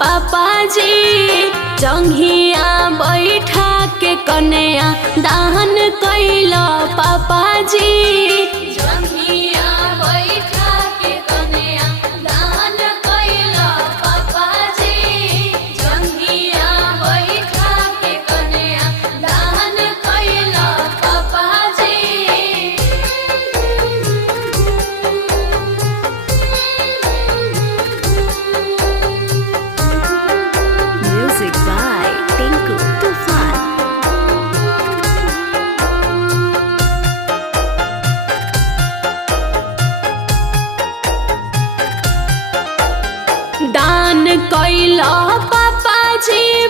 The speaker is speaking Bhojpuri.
पापा जी जंघिया बैठा के कन्या दान कैला पापा जी जंघिया बैठा के कन्या दान कैला पापा जी जंघिया बैठा के कन्या दान कैला पापा जी। Music by Tinku Tufan. दान कैला पापा जी